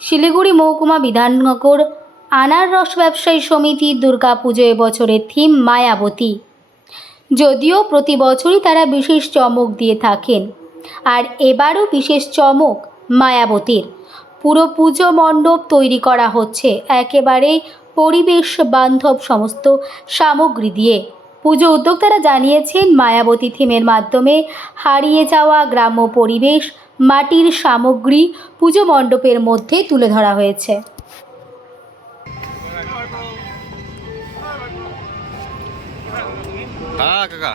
শিলিগুড়ি মহকুমা বিধাননগর আনারস ব্যবসায়ী সমিতি দুর্গা দুর্গাপুজো এবছরের থিম মায়াবতী। যদিও প্রতি বছরই তারা বিশেষ চমক দিয়ে থাকেন, আর এবারও বিশেষ চমক মায়াবতীর। পুরো পুজো মণ্ডপ তৈরি করা হচ্ছে একেবারে পরিবেশ বান্ধব সমস্ত সামগ্রী দিয়ে। পুজো উদ্যোক্তারা জানিয়েছেন, মায়াবতী থিমের মাধ্যমে হারিয়ে যাওয়া গ্রাম্য পরিবেশ মাটির সামগ্রী পুজো মণ্ডপের মধ্যে তুলে ধরা হয়েছে। কাকা কাকা।